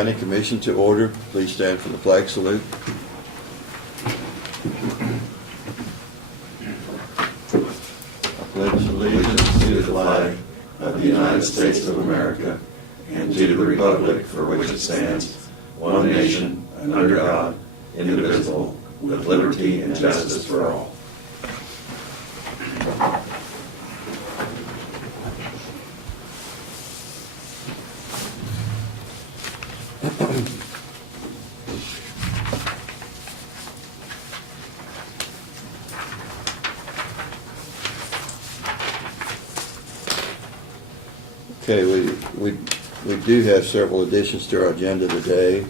County Commission to order. Please stand for the flag salute. I pledge allegiance to the flag of the United States of America and to the republic for which it stands, one nation, under God, indivisible, with liberty and justice for all. Okay, we do have several additions to our agenda today.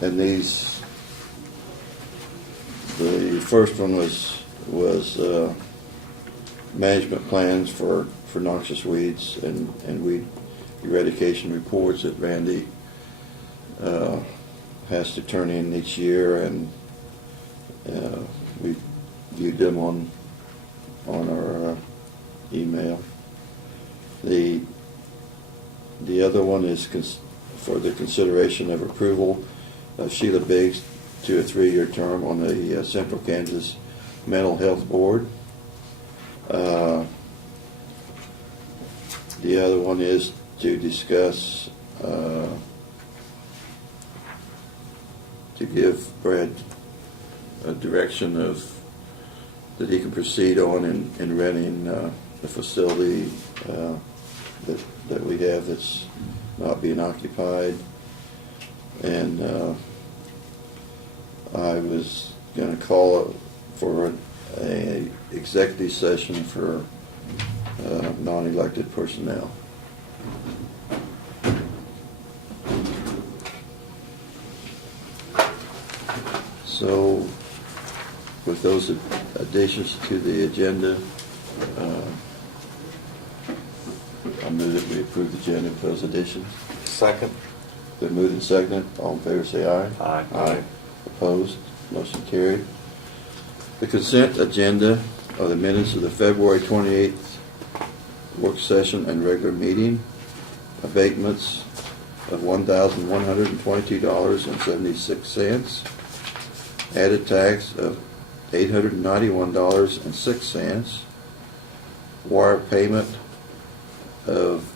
And these, the first one was management plans for noxious weeds and weed eradication reports that Randy has to turn in each year, and we viewed them on our email. The other one is for the consideration of approval of Sheila Biggs to a 3-year term on the Central Kansas Mental Health Board. The other one is to discuss to give Brad a direction of that he can proceed on in renting the facility that we have that's not being occupied. And I was going to call for a executive session for non-elected personnel. So with those additions to the agenda, I move that we approve the agenda with those additions. Second. Been moved and seconded. All in favor say aye. Aye. Aye. Opposed? Motion carried. The consent agenda are the minutes of the February 28th work session and regular meeting. Abatements of $1,122.76. Added tax of $891.06. Wire payment of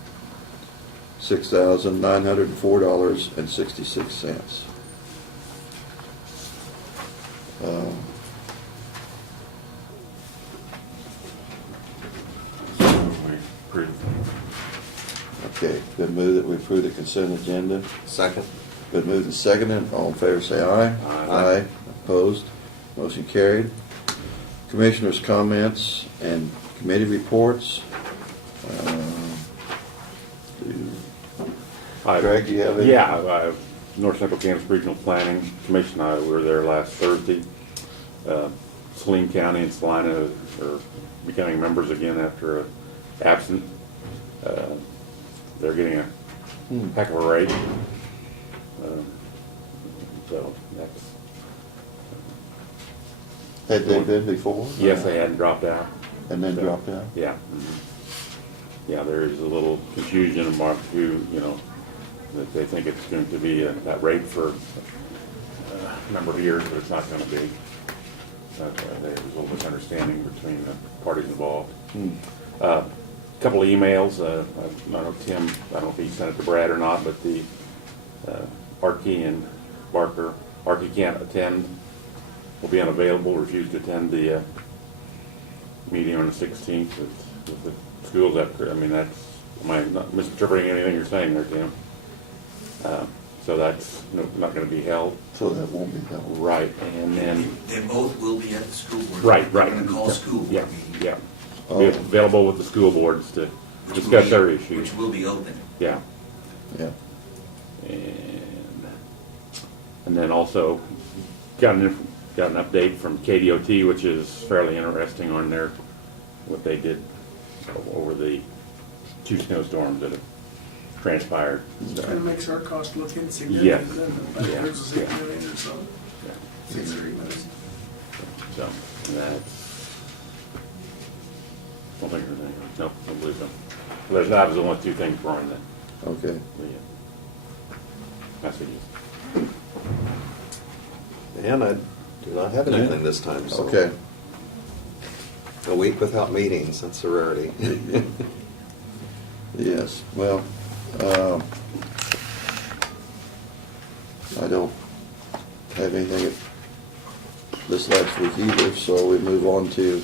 $6,904.66. Okay, been moved that we approve the consent agenda. Second. Been moved and seconded. All in favor say aye. Aye. Opposed? Motion carried. Commissioners' comments and committee reports. Greg, do you have any? Yeah, North Central Kansas Regional Planning Commission, we were there last Thursday. Saline County and Salina are becoming members again after an absent. They're getting a heck of a rate. So that's... Had they been before? Yes, they hadn't dropped out. And then So, dropped out? Yeah. Yeah, there is a little confusion among who, that they think it's going to be that rate for a number of years, but it's not going to be. There's a little misunderstanding between the parties involved. A couple of emails. I know Tim, I don't know if he sent it to Brad or not, but the Archie and Barker, Archie can't attend, will be unavailable, refused to attend the meeting on the 16th with the schools. After, I mean, that's, am I not misinterpreting anything you're saying there, Tim? So that's not going to be held. So that won't be held. Right, and then... They both will be at the school board. Right. They're going to call school board Yeah, meeting. yeah. Oh. Be available with the school boards to which will discuss be- their issues. Which will be open. Yeah. Yeah. And then also got an update from KDOT, which is fairly interesting on what they did over the 2 snowstorms that have transpired. Kind of makes our cost look insignificant. Yes. Doesn't it? Like Yeah. versus $8 million or so. Yeah. 6 or 8 million. So that's. Don't think there's anything. No, don't believe so. That was the only 2 things wrong that Okay. Messages. And I do not have anything this time, so. Okay. A week without meetings, that's a rarity. Yes, well, I don't have anything this last week either, so we move on to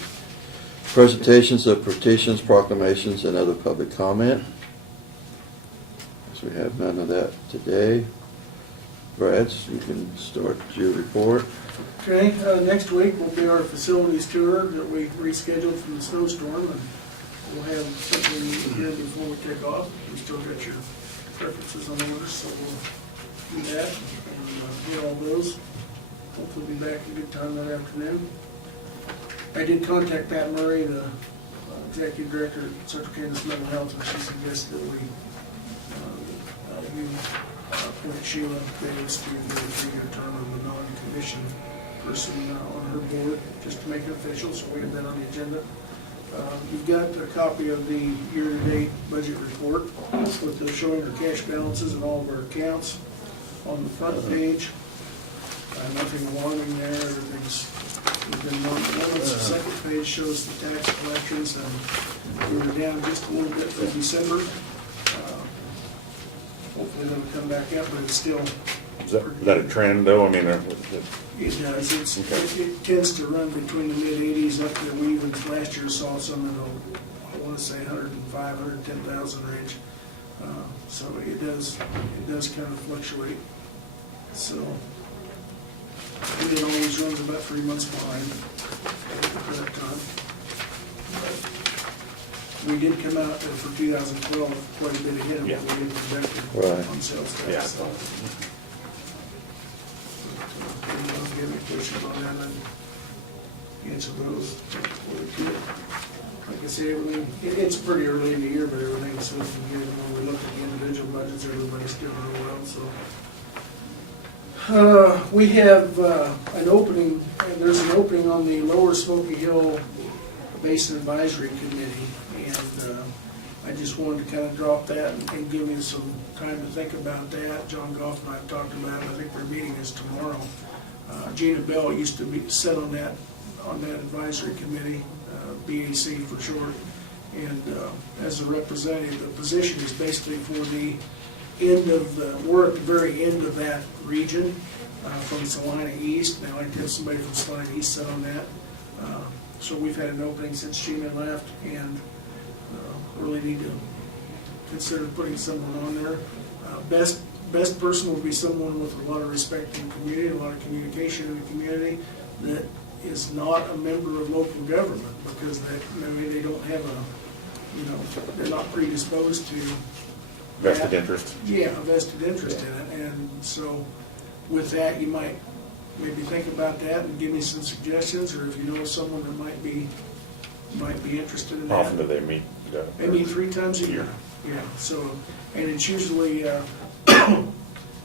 presentations of petitions, proclamations, and other public comment. So we have none of that today. Brad, you can start your report. Okay, next week will be our facilities tour that we rescheduled from the snowstorm, and we'll have something here before we take off. We still got your preferences on orders, so we'll do that and get all those. Hopefully be back in good time that afternoon. I did contact Pat Murray, the executive director at Central Kansas Mental Health, and she suggested that we appoint Sheila Davis to do a 3-year term of a non-commissioned person on her board, just to make it official, so we have that on the agenda. You've got a copy of the year-to-date budget report with the showing our cash balances and all of our accounts on the front page. Nothing alarming there, everything's within normal limits. The second page shows the tax collections, and we were down just a little bit for December. Hopefully that'll come back up, but it's still. Is that a trend though? I mean, It does. It tends to run between the mid-80s up to, we even last year saw some in the, I want to say 105, 110,000 range. So it does kind of fluctuate. So it always runs about 3 months behind at that time. But we did come out for 2012 quite a bit ahead of what we had projected Right. on sales tax. yeah. So, anyone have any questions on that, and answer those. Like I say, it's pretty early in the year, but everything's looking good. When we look at the individual budgets, everybody's doing real well, so. We have an opening, and there's an opening on the Lower Smoky Hill Basin Advisory Committee, and I just wanted to kind of drop that and give you some time to think about that. John Goff and I have talked about it. I think their meeting is tomorrow. Gina Bell used to sit on that advisory committee, BAC for short, and as a representative, the position is basically for the end of we're at the very end of that region from Salina East. Now I like to have somebody from Salina East sit on that. So we've had an opening since Gina left, and really need to consider putting someone on there. Best person would be someone with a lot of respect in the community, a lot of communication in the community, that is not a member of local government, because they don't have they're not predisposed to Vested that. interest. Yeah, a vested interest in it, and so with that, you might maybe think about that and give me some suggestions, or if you know someone that might be interested in that. Often do they meet? Maybe 3 times a year. Yeah, so, and it's usually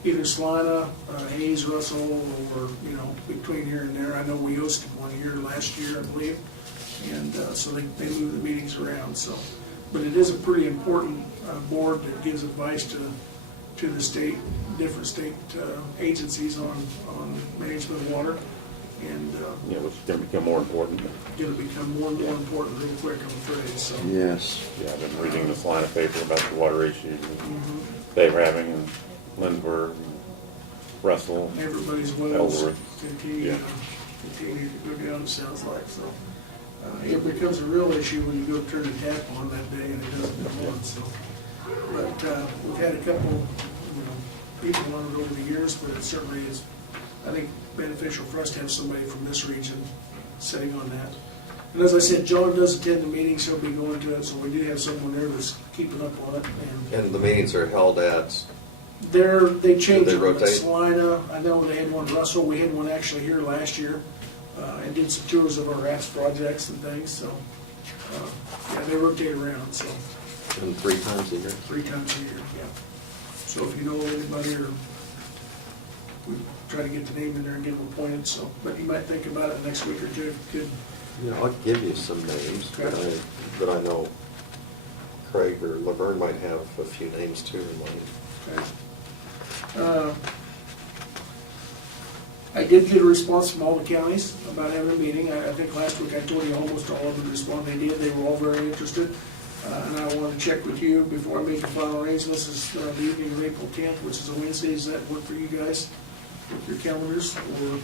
either Salina, Hayes, Russell, or, between here and there. I know we hosted one here last year, I believe, and so they move the meetings around, so. But it is a pretty important board that gives advice to the state, different state agencies on management of water, and Yeah, which is going to become more important. going to become more and more important real quick, I'm afraid, so. Yes. Yeah, I've been reading this line of paper about the water issues they're having in Lindsborg, Russell. Everybody's wells Ellsworth. continue Yeah. to go down, it sounds like, so. It becomes a real issue when you go turn the tap on that day and it doesn't come on, so. But we've had a couple, people on it over the years, but it certainly is, I think, beneficial for us to have somebody from this region sitting on that. And as I said, John does attend the meetings, he'll be going to it, so we do have someone there that's keeping up on it. And the meetings are held at, They change Do they them. rotate? Salina, I know they had one, Russell, we had one actually here last year, and did some tours of our RAPS projects and things, so, yeah, they rotate around, so, and 3 times a year. 3 times a year, yeah. So if you know anybody, or we try to get the name in there and get them appointed, so, but you might think about it next week or two, if you could. I'll give you some names that I know Craig or Laverne might have a few names too in mind. Okay. I did get a response from all the counties about having a meeting. I think last week I told you almost all of them responded. They did. They were all very interested. And I wanted to check with you before I make the final arrangements. This is the evening of April 10th, which is a Wednesday. Does that work for you guys with your calendars? Or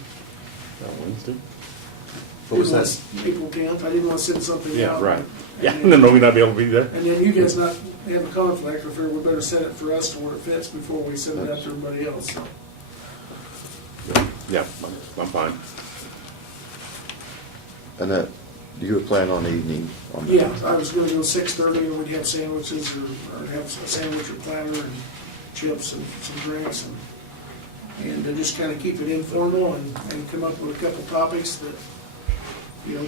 Wednesday? What was that? April 10th. I didn't want to send something Yeah, out. right. And Yeah, then- and then we not be able to be there. And then you guys not have a conflict, or if we better set it for us to where it fits before we send it out to everybody else. So. Yeah, I'm fine. And that, you would plan on evening on that? Yeah, I was gonna go 6:30, and we'd have sandwiches, or have a sandwich or platter and chips and some drinks, and just kind of keep it informal and come up with a couple topics that,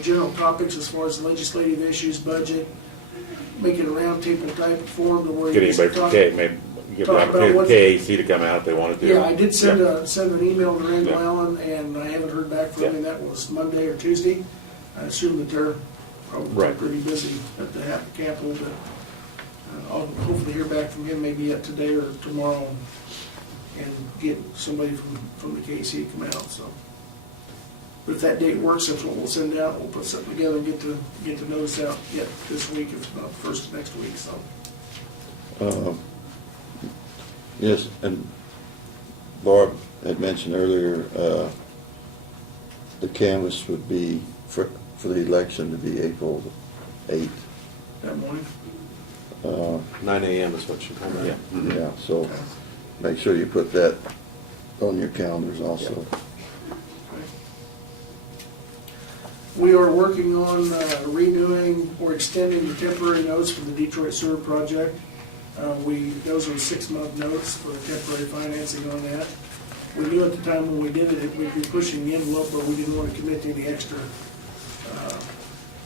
general topics as far as legislative issues, budget, make it a roundtable type of forum to where Get you anybody just from talk. K, maybe get the talk about opportunity what- KAC to come out if they wanted to. Yeah, I did send Yeah. send an email to Randall Yeah. Allen, and I haven't heard back from Yeah. him. That was Monday or Tuesday. I assume that they're probably Right. pretty busy at the Capitol, but I'll hopefully hear back from him maybe yet today or tomorrow, and get somebody from the KC to come out, so. But if that date works, that's what we'll send out. We'll put something together and get the notice out yet this week, if not first of next week, so. Yes, and Barb had mentioned earlier, the canvass would be, for the election to be April 8th. That morning. 9 a.m. is what she told me. Yeah. Mhm. Yeah, so make sure you put that on your calendars also. We are working on renewing or extending the temporary notes for the Detroit Sewer Project. Those are 6-month notes for temporary financing on that. We knew at the time when we did it, we'd be pushing the envelope, but we didn't want to commit to any extra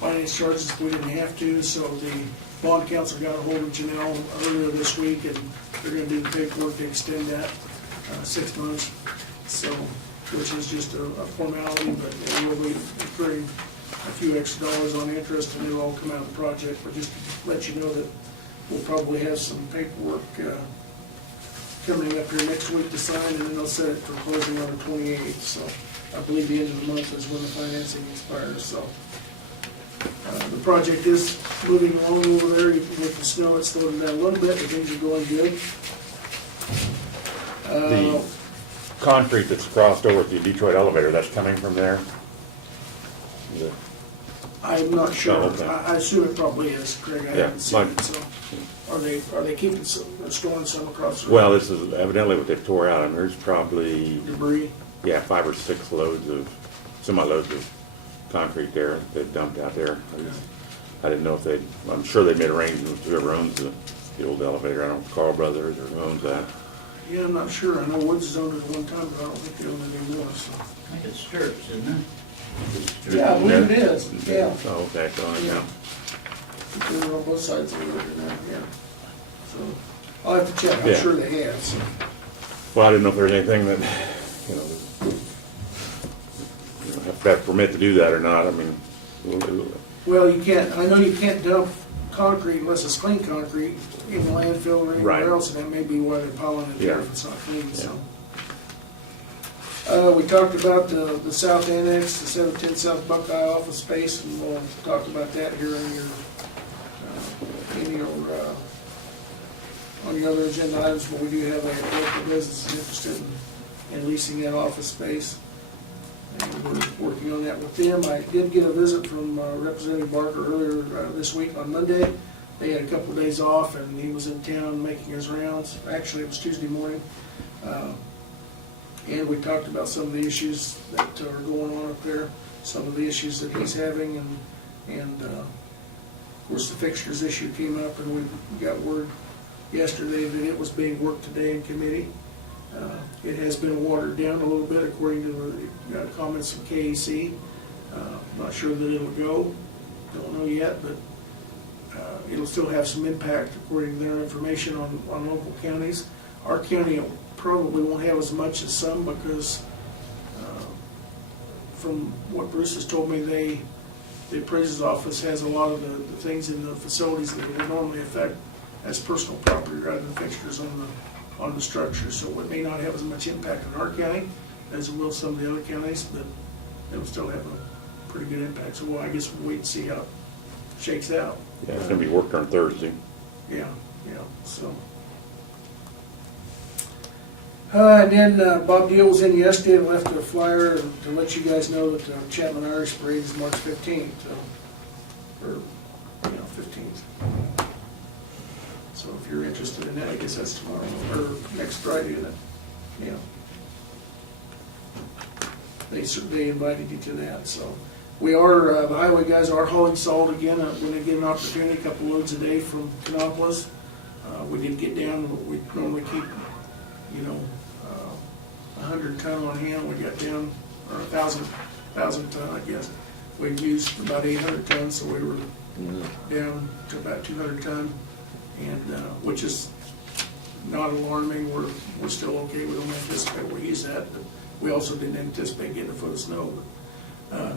finance charges if we didn't have to. So the bond council got a hold of Janelle earlier this week, and they're going to do the paperwork to extend that 6 months. So, which is just a formality, but it will be incurring a few extra dollars on interest, and it'll all come out of the project. But just to let you know that we'll probably have some paperwork coming up here next week to sign, and then they'll set it for closing on the 28th. So I believe the end of the month is when the financing expires, so. The project is moving along over there. With the snow, it's slowed down a little bit, but things are going good. The concrete that's crossed over at the Detroit elevator, that's coming from there? The- I'm not sure. Oh, okay. I assume it probably is, Craig. I Yeah, haven't seen mine- it, so. Are they keeping some, storing some across the Well, this is evidently what they tore out, and there's probably, debris? 5 or 6 loads of, semi-loads of concrete there that dumped out there. I didn't know if I'm sure they made arrangements with whoever owns the old elevator. I don't know, Carl Brothers or who owns that. Yeah, I'm not sure. I know Woods owned it at one time, but I don't think they own it anymore, so. I think it's Sturps, isn't it? Yeah, I believe it is, yeah. Oh, okay, so, yeah. They're on both sides of the river now, yeah. So, I'll have to check. I'm Yeah. sure they have, so. Well, I didn't know if there was anything that, have to have permit to do that or not. I mean, Well, you can't, I know you can't dump concrete unless it's clean concrete in the landfill or Right. anywhere else, and that may be why they're piling it there Yeah. if it's not clean, so. Yeah. We talked about the south annex, the 710 South Buckeye office space, and we'll talk about that here on your other agenda items, but we do have a local business interested in leasing that office space. And we're working on that with them. I did get a visit from Representative Barker earlier this week on Monday. They had a couple of days off, and he was in town making his rounds. Actually, it was Tuesday morning. And we talked about some of the issues that are going on up there, some of the issues that he's having, and of course, the fixtures issue came up, and we got word yesterday that it was being worked today in committee. It has been watered down a little bit according to the comments from KAC. Not sure that it'll go, don't know yet, but it'll still have some impact according to their information on local counties. Our county probably won't have as much as some because from what Bruce has told me, the appraiser's office has a lot of the things in the facilities that would normally affect as personal property rather than fixtures on the structure. So it may not have as much impact on our county as it will some of the other counties, but it'll still have a pretty good impact. So well, I guess we'll wait and see how it shakes out. Yeah, it's gonna be worked on Thursday. Yeah, so. And then Bob Deal was in yesterday and left a flyer to let you guys know that the Chapman Irish Parade is March 15th, or 15th. So if you're interested in that, I guess that's tomorrow, or next Friday, isn't it? Yeah. They invited you to that, so. We are, the highway guys are hauling salt again, when they get an opportunity, a couple loads a day from Canopolis. We did get down, we normally keep, 100 ton on hand, we got down, or 1,000 ton, I guess. We used about 800 tons, so we were down to about 200 ton, and, which is not alarming, we're still okay, we don't anticipate we'll use that, but we also didn't anticipate getting a foot of snow. But,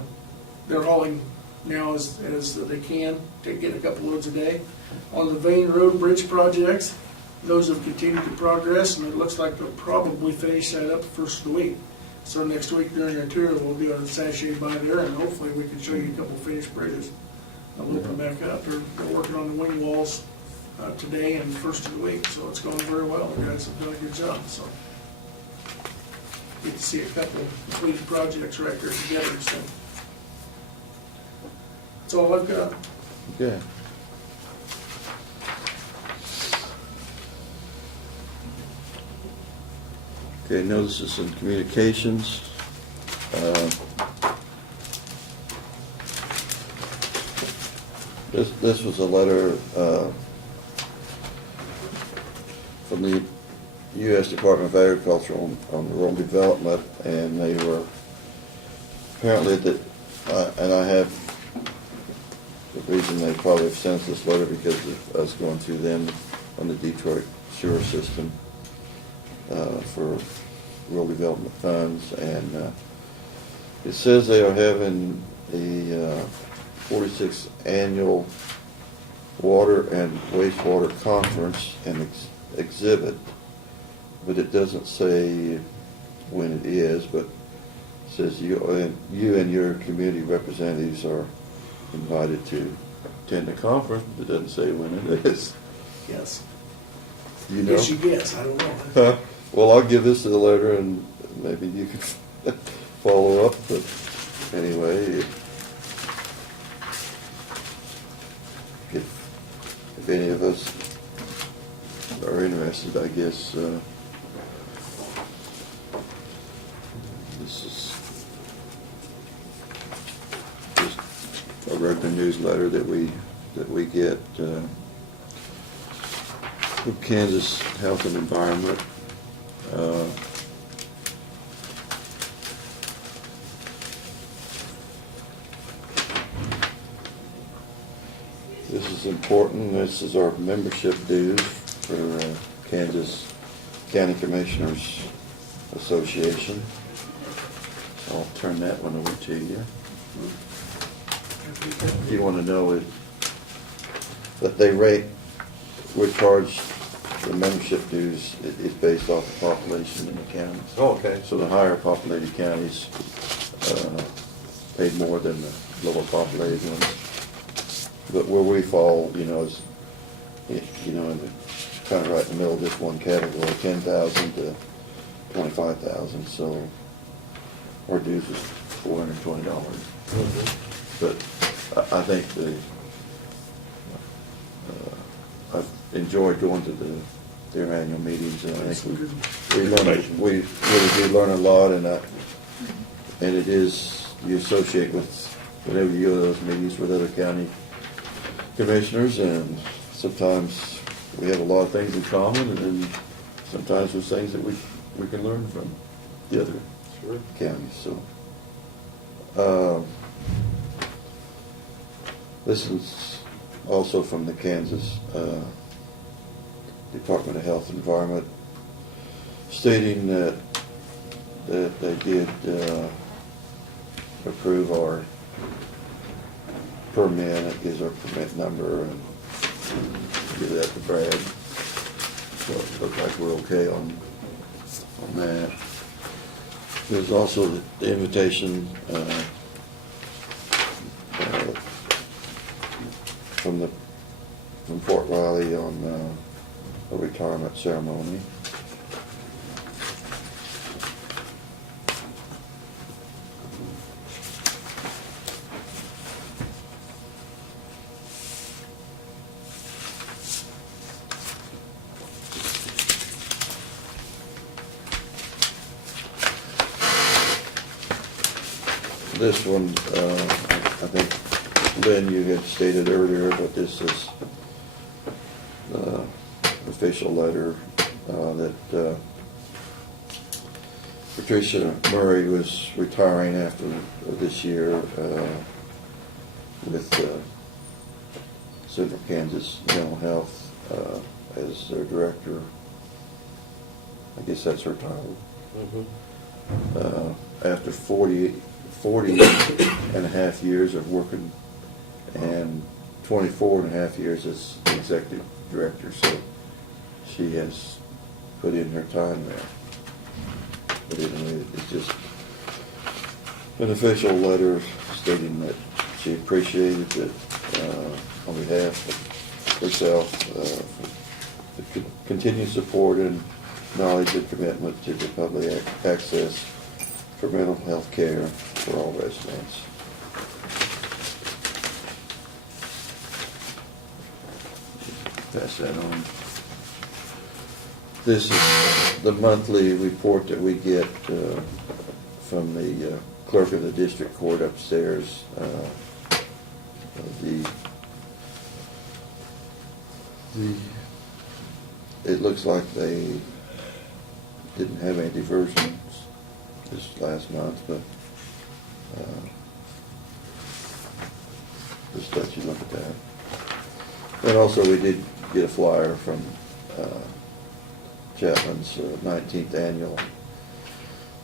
they're hauling now as they can, to get a couple loads a day. On the Vane Road Bridge projects, those have continued to progress, and it looks like they'll probably finish that up the first of the week. So next week during our tour, we'll do a sachet by there, and hopefully we can show you a couple finished bridges. We'll open back up. They're working on the wing walls today and the first of the week, so it's going very well. The guys have done a good job, so. Get to see a couple of completed projects right there together, so. That's all I've got. Okay. Okay, notices and communications. This was a letter from the U.S. Department of Agriculture on rural development, and they were apparently and I have the reason they probably have sent us this letter because of us going through them on the Detroit sewer system for rural development funds, and it says they are having the 46th annual water and wastewater conference and exhibit, but it doesn't say when it is, but it says you and your community representatives are invited to attend the conference, but it doesn't say when it is. Yes. You know? Yes, you guess. I don't know. Well, I'll give this to the letter, and maybe you can follow up, but anyway, if any of us are interested, I guess, this is just a regular newsletter that we get from Kansas Health and Environment. This is important. This is our membership dues for Kansas County Commissioners Association. So I'll turn that one over to you. If you want to know it, that they rate, we charge the membership dues is based off the population in the counties. Oh, okay. So the higher populated counties paid more than the lower populated ones. But where we fall, is, in the, kind of right in the middle of this one category, 10,000 to 25,000. So our dues is $420. But I think I've enjoyed going to their annual meetings, and I think we really do learn a lot, and it is, you associate with, whenever you go to those meetings with other county commissioners, and sometimes we have a lot of things in common, and then sometimes there's things that we can learn from the other counties. So this is also from the Kansas Department of Health and Environment, stating that they did approve our permit. It gives our permit number, and give that to Brad. So it looks like we're okay on that. There's also the invitation from Fort Riley on a retirement ceremony. This one, I think, Lynn, you had stated earlier, but this is the official letter that Patricia Murray was retiring after this year with Central Kansas Mental Health as their director. I guess that's her title. After 40 and a half years of working and 24 and a half years as executive director, so she has put in her time there. But anyway, it's just an official letter stating that she appreciated it on behalf of herself, the continued support and knowledge and commitment to the public access for mental health care for all residents. Pass that on. This is the monthly report that we get from the clerk of the district court upstairs. It looks like they didn't have any diversions this last month, but just let you look at that. And also we did get a flyer from Chapman's 19th annual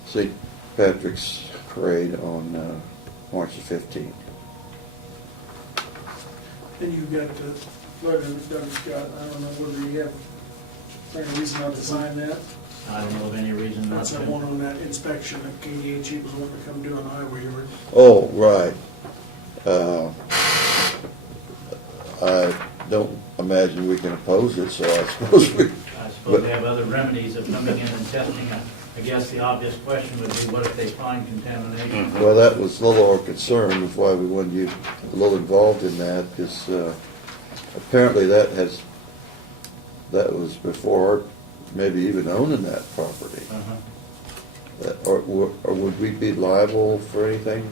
St. Patrick's Parade on March the 15th. Then you've got the letter that Doug's got, I don't know whether you have any reason not to sign that. I don't know of any reason not That's to. that one on that inspection that KDHE was wanting to come do on the highway yard. Oh, right. I don't imagine we can oppose it, so I suppose we, I suppose they have other remedies of coming in and testing. I guess the obvious question would be, what if they find contamination? well, that was a little our concern, with why we wanted you a little involved in that, because apparently that was before maybe even owning that property. Or would we be liable for anything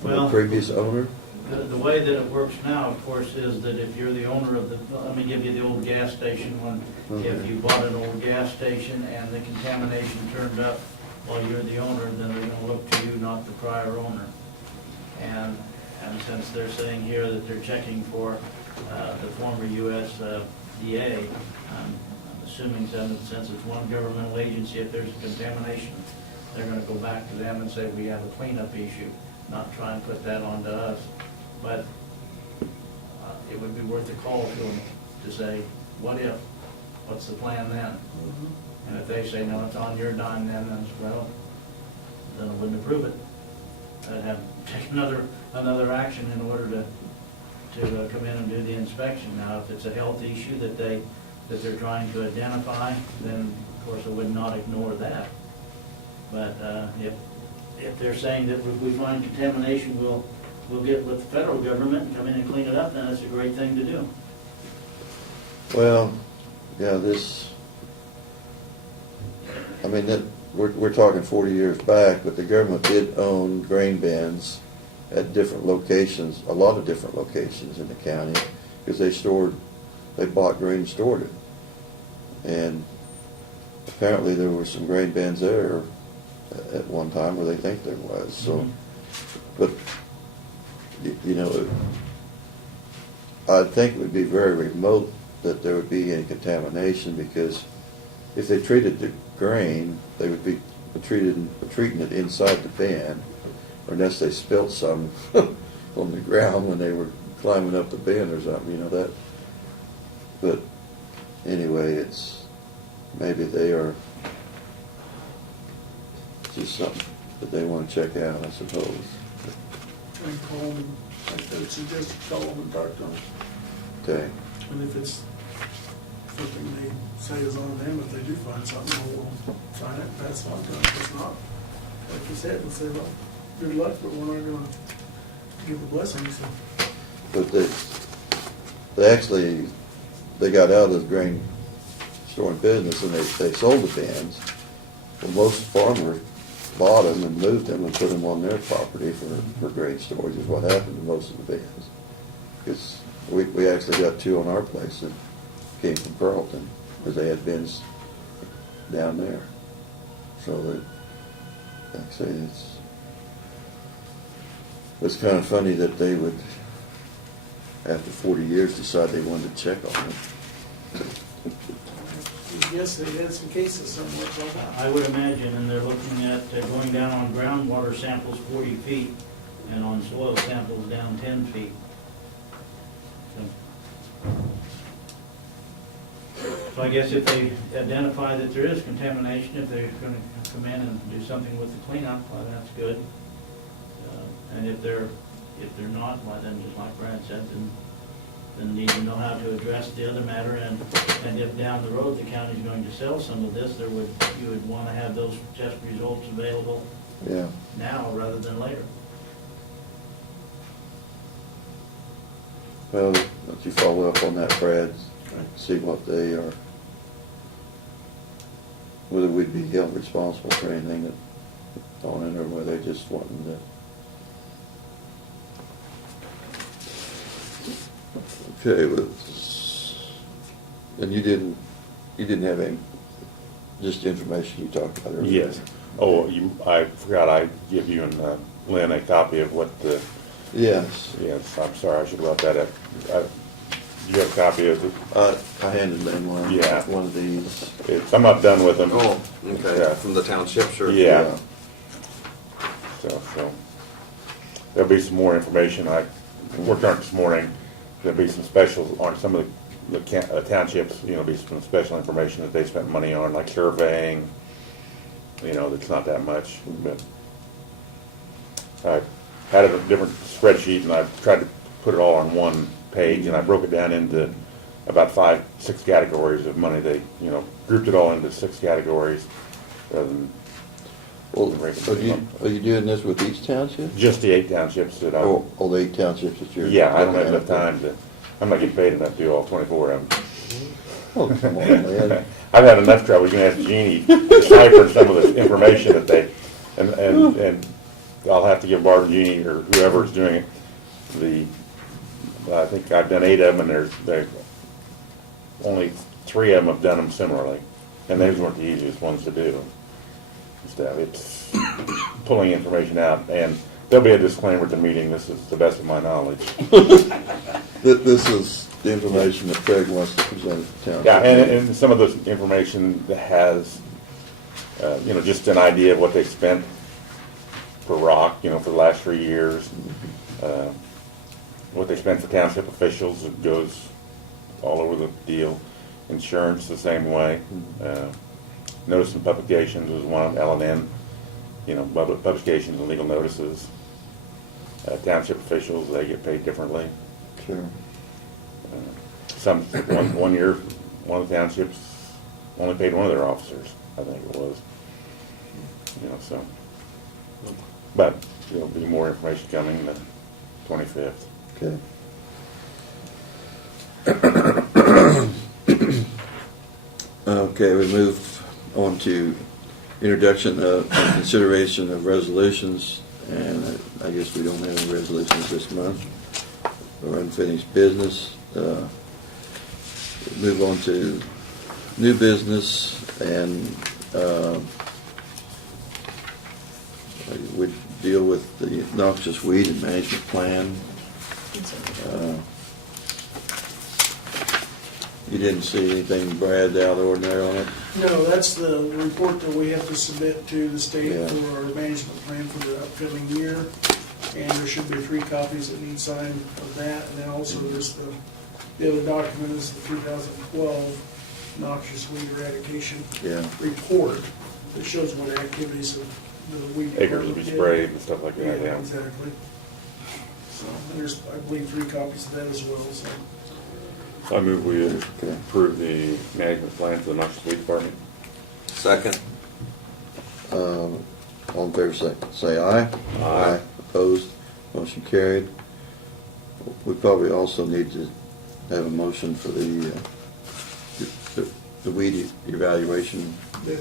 from the Well- previous owner? The way that it works now, of course, is that if you're the owner of the, let me give you the old gas station one. If you bought an old gas station and the contamination turned up while you're the owner, then they're gonna look to you, not the prior owner. And since they're saying here that they're checking for the former USDA, I'm assuming since it's one governmental agency, if there's contamination, they're gonna go back to them and say, we have a cleanup issue, not try and put that onto us. But it would be worth a call to them to say, what if? What's the plan then? And if they say, no, it's on your dime, then, well, then I wouldn't approve it. I'd have to take another action in order to come in and do the inspection. Now, if it's a health issue that they're trying to identify, then of course I would not ignore that. But if they're saying that if we find contamination, we'll get with the federal government and come in and clean it up, then that's a great thing to do. Well, yeah, we're talking 40 years back, but the government did own grain bins at different locations, a lot of different locations in the county, because they bought grain and stored it. And apparently there were some grain bins there at one time, where they think there was, so, but, you know, I think it would be very remote that there would be any contamination, because if they treated the grain, they would be treating it inside the bin, or unless they spilt some on the ground when they were climbing up the bin or something, you know, that But anyway, it's, maybe they are just something that they want to check out, I suppose. And call them, I would suggest you call them and talk to them. Okay, And if it's something they say is on them, if they do find something, we'll sign it and pass it on to them. If it's not, like you said, we'll say, well, good luck, but we're not gonna give a blessing, so. but they actually, they got out of the grain storing business and they sold the bins. Well, most farmers bought them and moved them and put them on their property for grain storage is what happened to most of the bins. Because we actually got two on our place that came from Carlton, because they had bins down there. So that, like I say, it's kind of funny that they would, after 40 years, decide they wanted to check on it. Yes, they had some cases somewhere, so. I would imagine, and they're looking at going down on groundwater samples 40 feet and on soil samples down 10 feet. So I guess if they identify that there is contamination, if they're going to come in and do something with the cleanup, well, that's good. And if they're not, well, then just like Brad said, then need to know how to address the other matter, and if down the road the county's going to sell some of this, you would want to have those test results available Yeah. now rather than later. Well, don't you follow up on that, Brad? See what they are, whether we'd be held responsible for anything that on it, or whether they just wanting to. Okay, and you didn't have any, just information you talked about earlier. Yes. Oh, I forgot I give you and Lynn a copy of what the, Yes. yes, I'm sorry, I should have brought that up. You have a copy of it? I handed them one. Yeah. One of these. I'm not done with them. Oh, okay, Yeah. from the township, sure. Yeah. So there'll be some more information. I worked on it this morning. There'll be some specials on some of the townships, be some special information that they spent money on, like surveying, that's not that much, but I had a different spreadsheet and I tried to put it all on one page, and I broke it down into about 5-6 categories of money. They, grouped it all into 6 categories rather than Well, breaking it are you doing this with each township? just the 8 townships that I. All the 8 townships that you're. Yeah, I don't have looking enough at? time to, I'm not getting paid enough to do all 24 of them. Oh, come on, man. I've had enough trouble. You can ask Jeannie decipher some of the information that they, and I'll have to give Barb and Jeannie or whoever's doing it, I think I've done 8 of them, and there's only 3 of them have done them similarly, and those weren't the easiest ones to do. Stuff. It's pulling information out, and there'll be a disclaimer at the meeting. This is the best of my knowledge. This is the information that Craig wants to present at the township. Yeah, and some of this information has, just an idea of what they spent per rock, for the last 3 years. What they spent for township officials, it goes all over the deal. Insurance the same way. Notice and publications was one, LNN, publications and legal notices. Township officials, they get paid differently. Sure. One year, one of the townships only paid one of their officers, I think it was. So. But there'll be more information coming the 25th. Okay. Okay, we move on to introduction of and consideration of resolutions, and I guess we don't have any resolutions this month or unfinished business. Move on to new business, and we deal with the noxious weed and management plan. You didn't see anything, Brad, out of the ordinary on it? No, that's the report that we have to submit to the state Yeah. for our management plan for the upcoming year. And there should be 3 copies that need signed of that, and then also there's the The other document is the 2012 noxious weed eradication Yeah. report that shows what activities of the weed. Acres will be department did. sprayed and stuff like that, yeah. Exactly. So, and there's, I believe, 3 copies of that as well, so. I move we Okay. approve the management plan for the noxious weed department. Second. All in favor, say aye. Aye. Opposed, motion carried. We probably also need to have a motion for the weed evaluation, the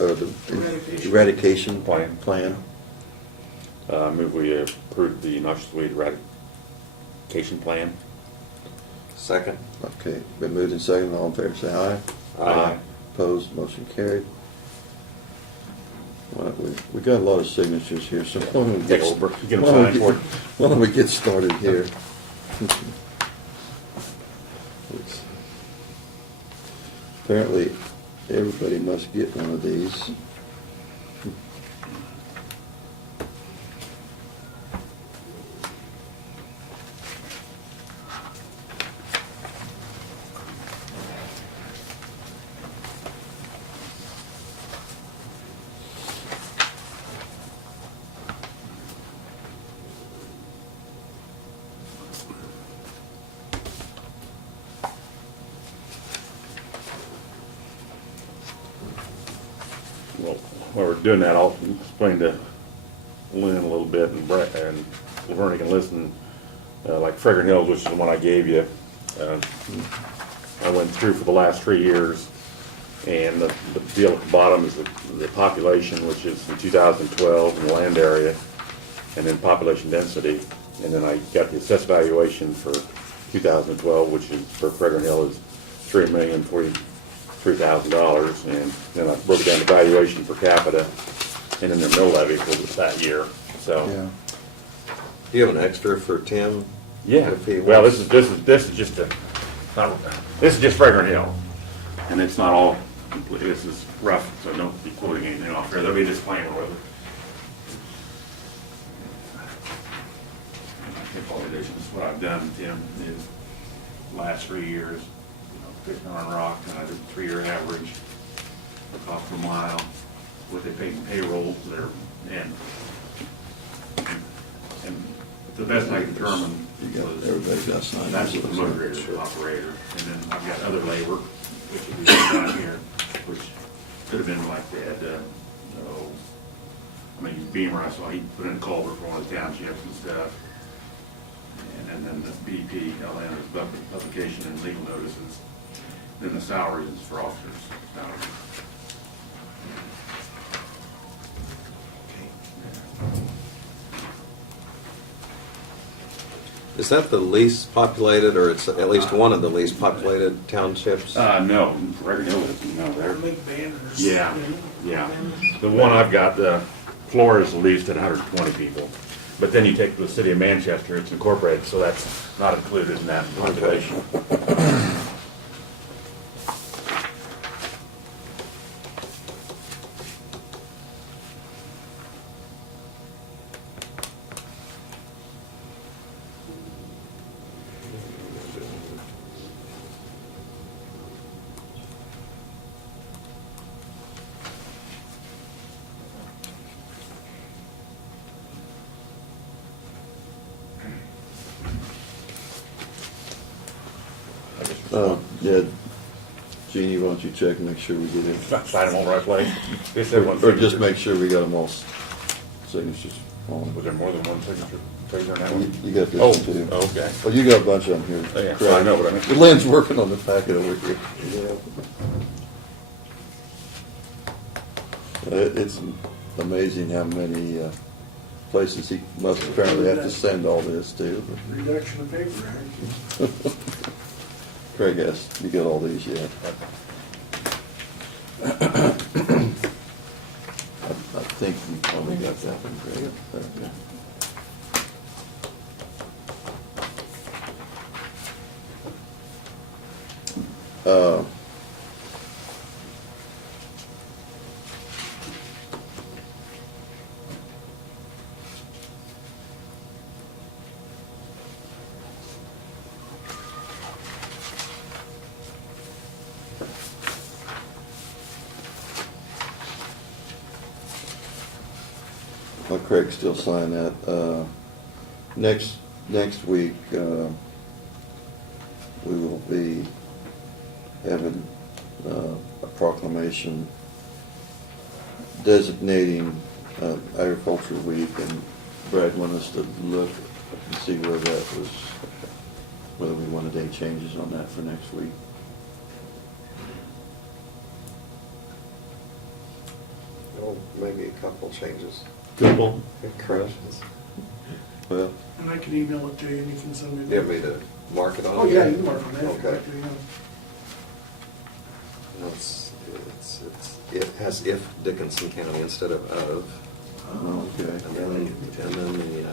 Eradication. eradication Plan. plan. Move we approve the noxious weed eradication plan. Second. Okay, been moved and seconded, all in favor, say aye. Aye. Opposed, motion carried. Well, we got a lot of signatures here, so why don't we Take get, over. Get them why don't signed we for get- it. why don't we get started here? Apparently, everybody must get one of these. Well, while we're doing that, I'll explain to Lynn a little bit, and Brett, and Laverne can listen. Like Fragrant Hills, which is the one I gave you, I went through for the last 3 years, and the deal at the bottom is the population, which is in 2012 in the land area, and then population density, and then I got the assessed valuation for 2012, which is for Fragrant Hill is $3,043,000, and then I broke down the valuation per capita, and then their mill levy for that year. So Yeah. Do you have an extra for Tim? yeah, If he well, wants- this is just this is just Fragrant Hill, and it's not all complete. This is rough, so don't be quoting anything off here. There'll be a disclaimer with it. This is what I've done, Tim, is last 3 years, picking on rock, and I did a 3-year average, cost per mile, what they paid in payroll, and the best I could determine You got, was everybody got signed. that's the motor operator, and then I've got other labor, which would be down here, which could have been like they had, Beamer, I saw he put in a culvert for one of the townships and stuff. And then the BP, LN is publication and legal notices. Then the salaries is for officers' salaries. Is that the least populated, or it's at least one of the least populated townships? No, Fragrant Hill isn't, no, They're they're, big banners. yeah, yeah. The one I've got, Flora is the least at 120 people. But then you take the city of Manchester, it's incorporated, so that's not included in that population. Yeah, Jeannie, why don't you check and make sure we get it? Sign them all right place. They said one Or just signature. make sure we got them all signatures on. Was there more than one signature on that You one? you got this Oh, one too. okay. Well, you got a bunch of them here. Oh, yeah, Correct. I know what I mean. Lynn's working on the packet over here. It's amazing how many places he must apparently have to send all this to. Reduction of paper, huh? Craig has, you got all these yet? I think you probably got that one, Craig. Okay. let Craig still sign that. Next week, we will be having a proclamation designating Agriculture Week, and Brad wanted us to look and see where that was, whether we wanted any changes on that for next week. Oh, maybe a couple changes, Couple? corrections. Well, And I can email it to you and you can send me. Do you want me to mark it on? Oh, yeah, you can mark on that. Okay. Yeah. No, it has if Dickinson County instead of. okay. And then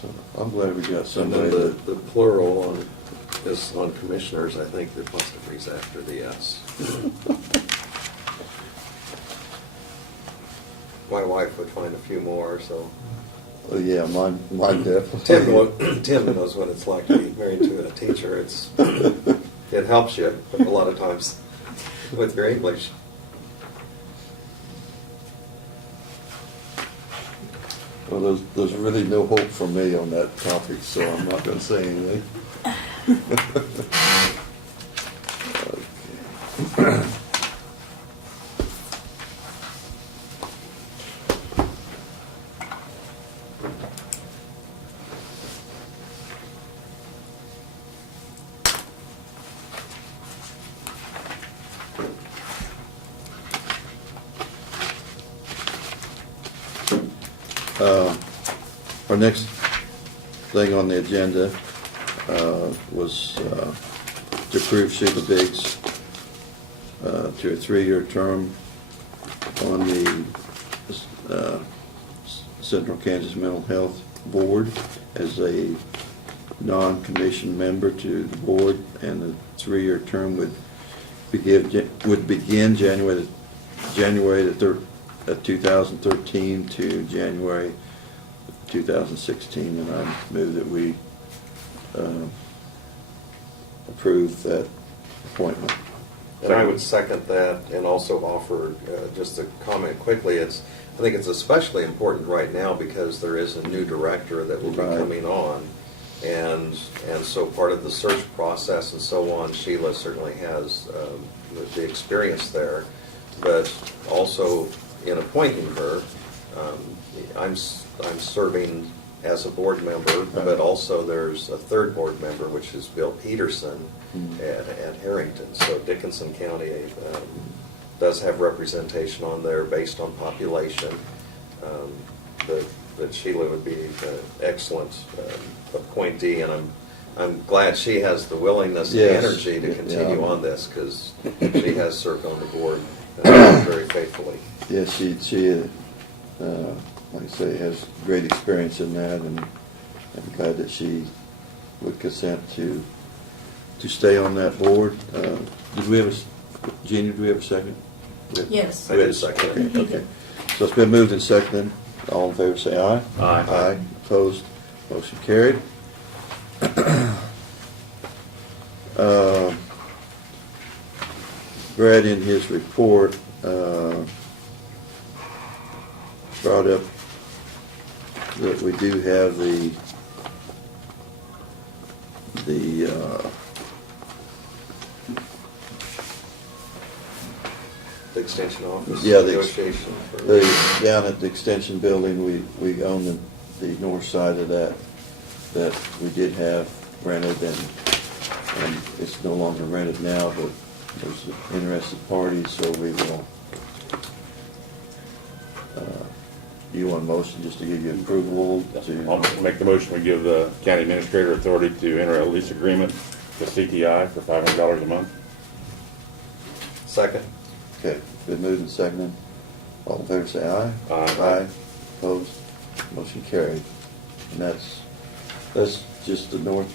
So I'm glad we got and then somebody the, that, the plural on, is on commissioners, I think the apostrophe's after the S. My wife would find a few more, so. oh yeah, mine definitely. Tim knows what it's like to be married to a teacher. It helps you a lot of times with your English. Well, there's really no hope for me on that topic, so I'm not gonna say anything. Okay. Our next thing on the agenda was to approve Sheila Biggs to a 3-year term on the Central Kansas Mental Health Board as a non-commissioned member to the board, and the 3-year term would begin January 2013 to January 2016, and I move that we approve that appointment. And I would second that and also offer just a comment quickly. I think it's especially important right now because there is a new director that will be Right. coming on. And so part of the search process and so on, Sheila certainly has the experience there. But also in appointing her, I'm serving as a board member, but also there's a third board member, which is Bill Peterson at Harrington. So Dickinson County does have representation on there based on population. But Sheila would be an excellent appointee, and I'm glad she has the willingness and Yes. energy to continue Yeah. on this, because she has served on the board very faithfully. Yeah, she like I say, has great experience in that, and I'm glad that she would consent to stay on that board. Did we have Jeannie, did we have a second? Yes. I did a second. Okay. So it's been moved and seconded. All in favor say aye. Aye. Aye. Opposed? Motion carried. Brad, in his report, brought up that we do have the The extension office Yeah, the negotiation for. down at the extension building, we own the north side of that we did have rented, and it's no longer rented now, but there's interested parties, so we will, you want a motion just to give you approval I'll to, make the motion, we give the county administrator authority to enter a lease agreement with CTI for $500 a month. Second. okay, been moved and seconded. All in favor say aye. Aye. Opposed? Motion carried. And that's just the north,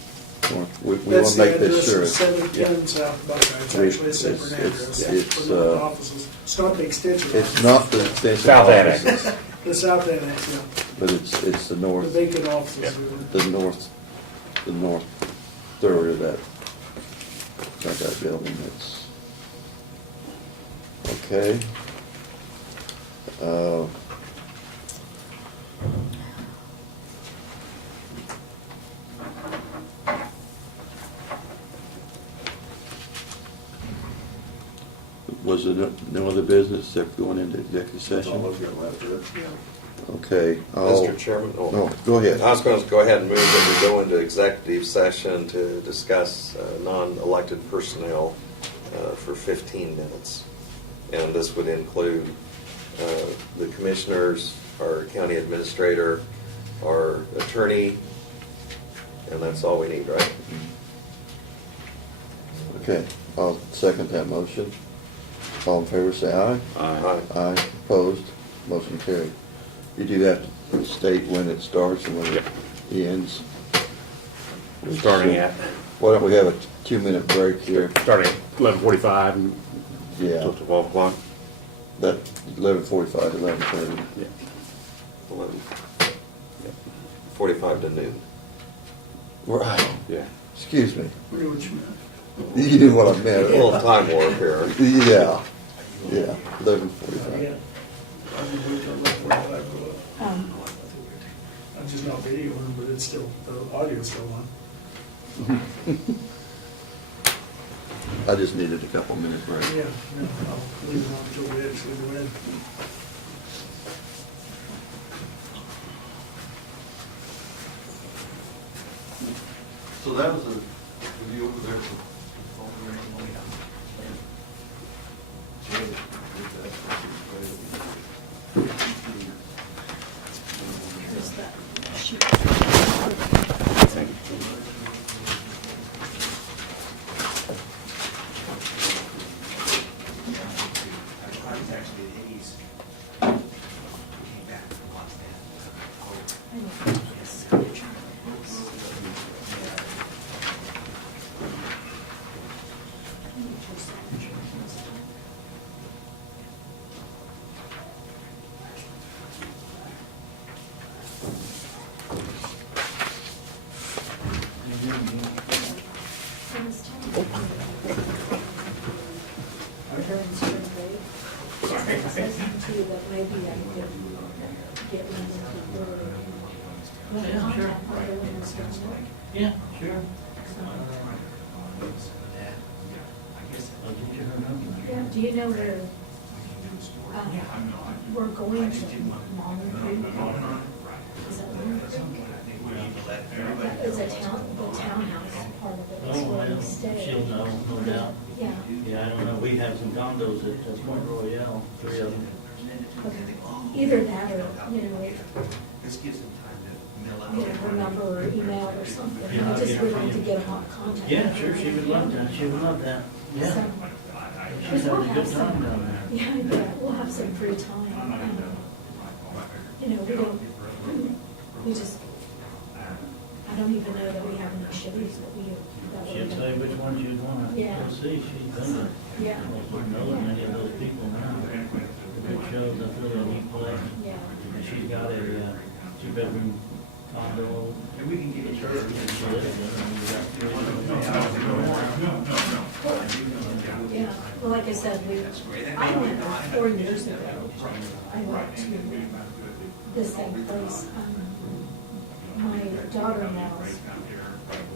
we want That's to the make this address, sure. is 710 South Buckeye. It's actually a separate address. It's, for the offices. It's not the extension. It's office. not the extension South office, Annex. The south annex, yeah. but it's the The north, vacant offices. Yeah. the north third of that building. It's okay. is there no other business except going into executive That's all session? I've got left here. Okay. I'll- Mr. Chairman? Oh. No, go ahead. I was going to go ahead and move that we go into executive session to discuss non-elected personnel for 15 minutes. And this would include the commissioners, our county administrator, our attorney, and that's all we need, right? Okay, I'll second that motion. All in favor, say aye. Aye. Aye, opposed, motion carried. You do have to state when it starts and when it ends. Starting at, Why don't we have a 2-minute break here? starting at 11:45 and Yeah, till 12 o'clock. that 11:45 to 11:30. Yeah. 11, 45 to noon. Right, Yeah. excuse me. I knew what you meant. You knew what I A little meant. time warp here. Yeah, yeah, Yeah, 11:45. I can wait till 11:45 go up. I'm just not videoing, but it's still, the audio's still on. I just needed a couple minutes break. Yeah, no, I'll leave it on until we actually go in. So that was you over there for. Thank you. Yeah, sure. I'll get you her number. Yeah, do you know where, we're going to Moncrief? Is that Moncrief? That is a town, the townhouse part of it, is Oh, where we well, stay. she'll know, no doubt. Yeah, Yeah, I don't know, we have some condos at Point Royale, 3 of them. okay. Either that or, her number or email or something. Yeah, I I'll just get would her like to for you. get a hot contact. Yeah, sure, she would love that, she would love that, yeah. So, She's we'll having a have good some- time down there. Yeah, yeah, we'll have some free time. We don't, we just, I don't even know that we have enough Chevys that we, that She'll we. tell you which ones you'd want. Yeah. You'll see, she's been there. Yeah. She knows many of those people now. It shows that's really a neat place. Yeah. And she's got a 2-bedroom condo. We can get her, and she lives in it, and we got 3 of them. Yeah, well, like I said, I went 4 years ago. I went to the same place. My daughter-in-law's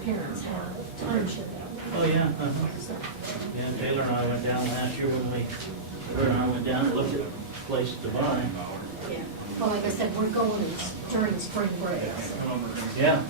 parents had a timeshare down Oh, yeah, there. So, yeah, Taylor and I went down last year when her and I went down and looked at places to buy. yeah, well, like I said, we're going during spring break, so. Yeah.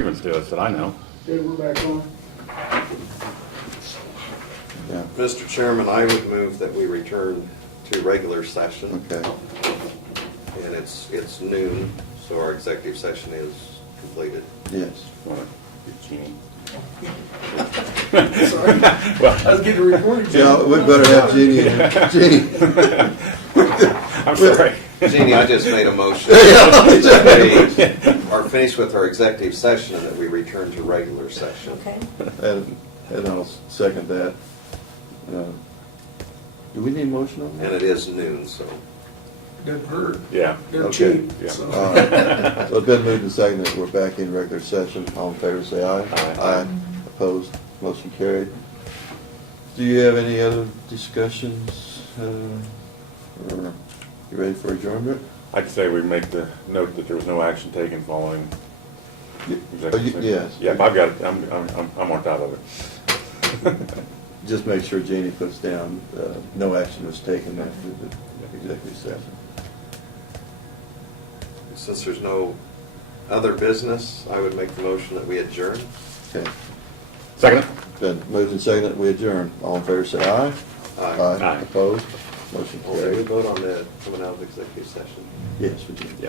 grievance to us that I know. Okay, we're back on. Yeah, Mr. Chairman, I would move that we return to regular session. okay. And it's noon, so our executive session is completed. Yes. Want to get Jeannie? Sorry, I was getting a recording. Yeah, we better have Jeannie in. Jeannie. I'm sorry. Jeannie, I just made a motion that we are finished with our executive session and that we return to regular session. Okay. And I'll second that. Do we need a motion on And that? it is noon, so. Doesn't hurt. Yeah. They're Okay. cheap, Yeah. so. All right. So it's been moved and seconded that we're back in regular session. All in favor, say aye. Aye. Opposed? Motion carried. Do you have any other discussions? Or you ready for adjournment? I'd say we make the note that there was no action taken following executive session. Yes. Yeah, I've got it. I'm marked out of it. Just make sure Jeannie puts down, no action was taken after the executive session. Since there's no other business, I would make the motion that we adjourn. Okay. Second? Been moved and seconded that we adjourn. All in favor, say aye. Aye. Opposed? Motion Well, did we carried. vote on the coming out of executive session? Yes, we did. Yeah.